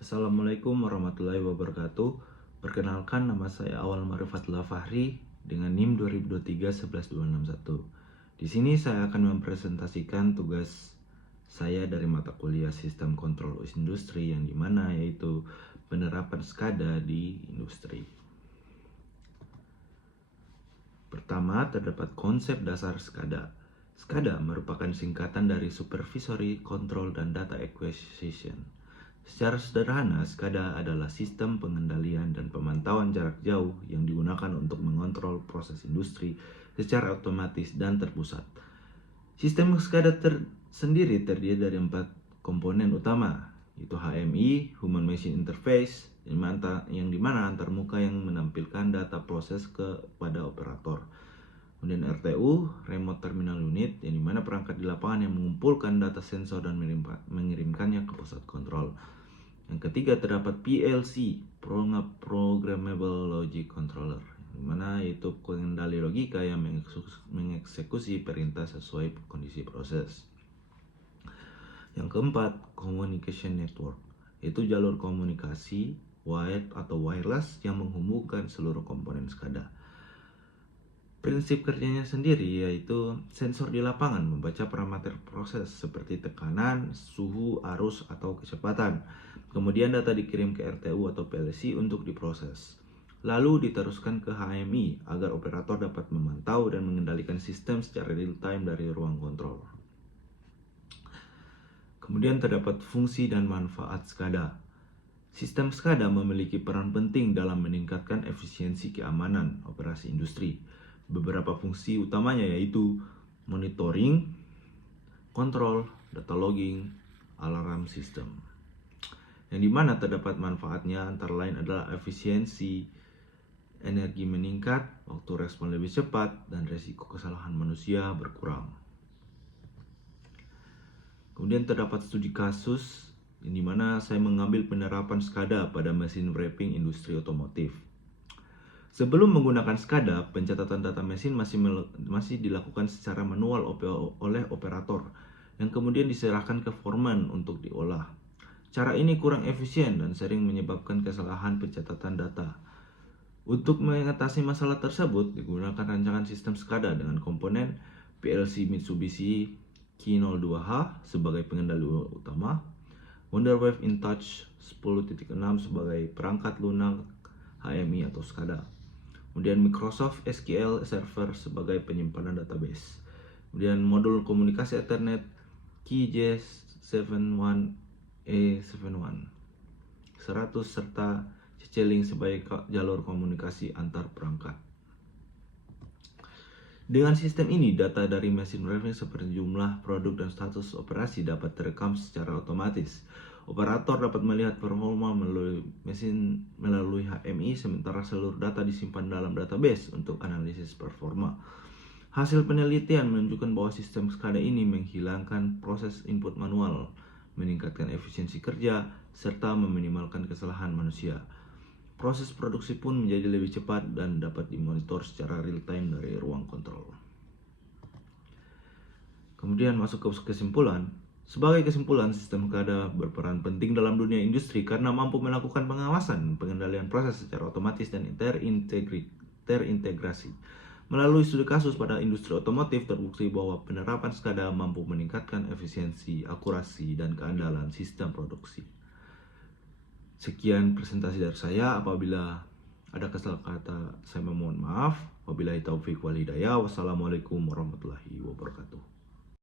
Assalamualaikum warahmatullahi wabarakatuh. Perkenalkan, nama saya Awal Marifatullah Fahri dengan NIM 2023-11261. Di sini saya akan mempresentasikan tugas saya dari mata kuliah Sistem Kontrol Industri yang dimana yaitu penerapan SCADA di industri. Pertama, terdapat konsep dasar SCADA. SCADA merupakan singkatan dari Supervisory Control dan Data Acquisition. Secara sederhana, SCADA adalah sistem pengendalian dan pemantauan jarak jauh yang digunakan untuk mengontrol proses industri secara otomatis dan terpusat. Sistem SCADA sendiri terdiri dari 4 komponen utama, yaitu HMI, Human Machine Interface, yang dimana antarmuka yang menampilkan data proses kepada operator. Kemudian RTU, Remote Terminal Unit, yang dimana perangkat di lapangan yang mengumpulkan data sensor dan mengirimkannya ke pusat kontrol. Yang ketiga terdapat PLC, Programmable Logic Controller, yang mana yaitu pengendali logika yang mengeksekusi perintah sesuai kondisi proses. Yang keempat, Communication Network, yaitu jalur komunikasi wired atau wireless yang menghubungkan seluruh komponen SCADA. Prinsip kerjanya sendiri yaitu sensor di lapangan membaca parameter proses seperti tekanan, suhu, arus, atau kecepatan. Kemudian data dikirim ke RTU atau PLC untuk diproses. Lalu diteruskan ke HMI agar operator dapat memantau dan mengendalikan sistem secara real time dari ruang kontrol. Kemudian terdapat fungsi dan manfaat SCADA. Sistem SCADA memiliki peran penting dalam meningkatkan efisiensi keamanan operasi industri. Beberapa fungsi utamanya yaitu monitoring, kontrol, data logging, alarm system. Yang dimana terdapat manfaatnya antara lain adalah efisiensi, energi meningkat, waktu respon lebih cepat, dan resiko kesalahan manusia berkurang. Kemudian terdapat studi kasus yang dimana saya mengambil penerapan SCADA pada mesin wrapping industri otomotif. Sebelum menggunakan SCADA, pencatatan data mesin masih dilakukan secara manual oleh operator yang kemudian diserahkan ke foreman untuk diolah. Cara ini kurang efisien dan sering menyebabkan kesalahan pencatatan data. Untuk mengatasi masalah tersebut, digunakan rancangan sistem SCADA dengan komponen PLC Mitsubishi Ki02H sebagai pengendali utama, Wonderwave InTouch 10.6 sebagai perangkat lunak HMI atau SCADA. Kemudian Microsoft SQL Server sebagai penyimpanan database. Kemudian modul komunikasi Ethernet KJ71A71 100 serta CC-Link sebagai jalur komunikasi antar perangkat. Dengan sistem ini, data dari mesin wrapping seperti jumlah produk dan status operasi dapat terekam secara otomatis. Operator dapat melihat performa melalui HMI, sementara seluruh data disimpan dalam database untuk analisis performa. Hasil penelitian menunjukkan bahwa sistem SCADA ini menghilangkan proses input manual, meningkatkan efisiensi kerja, serta meminimalkan kesalahan manusia. Proses produksi pun menjadi lebih cepat dan dapat dimonitor secara real time dari ruang kontrol. Kemudian masuk ke kesimpulan. Sebagai kesimpulan, sistem SCADA berperan penting dalam dunia industri karena mampu melakukan pengawasan, pengendalian proses secara otomatis dan terintegrasi. Melalui studi kasus pada industri otomotif, terbukti bahwa penerapan SCADA mampu meningkatkan efisiensi, akurasi, dan keandalan sistem produksi. Sekian presentasi dari saya. Apabila ada kesalahan kata, saya memohon maaf. Wabillahi taufiq wal hidayah. Wassalamualaikum warahmatullahi wabarakatuh.